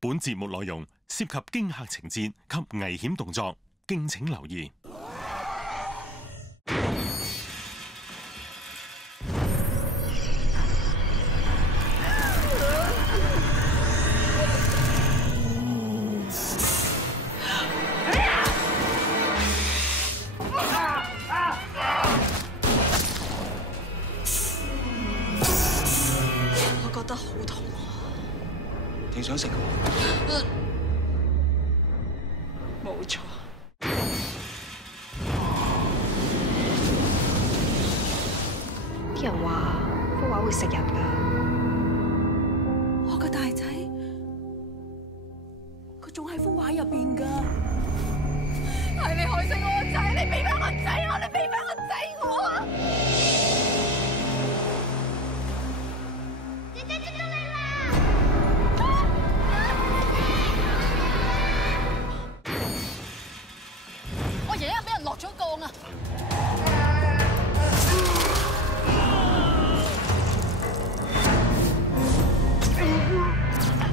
本節目內容涉及驚嚇情節及危險動作，敬請留意。我覺得好痛啊！你想食？冇錯。啲人話福畫會食人㗎。我個大仔，佢仲喺幅畫入邊㗎。係你害死我個仔，你俾翻個仔我，你俾翻個仔我啊！姐姐捉到你啦！我爺爺俾人落咗降啊！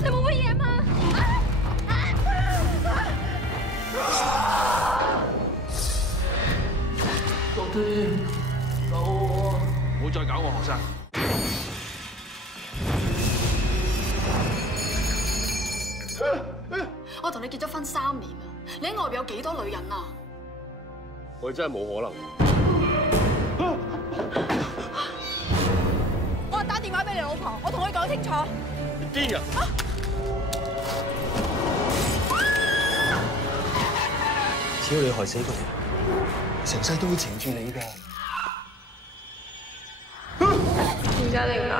你冇乜嘢嘛？老天，救我！唔好再搞我學生。我同你結咗婚3年啦，你喺外邊有幾多女人啊？我真係冇可能。我打電話俾你老婆，我同佢講清楚。你癲人！只要你害死個人，成世都會纏住你㗎。點解你㗎？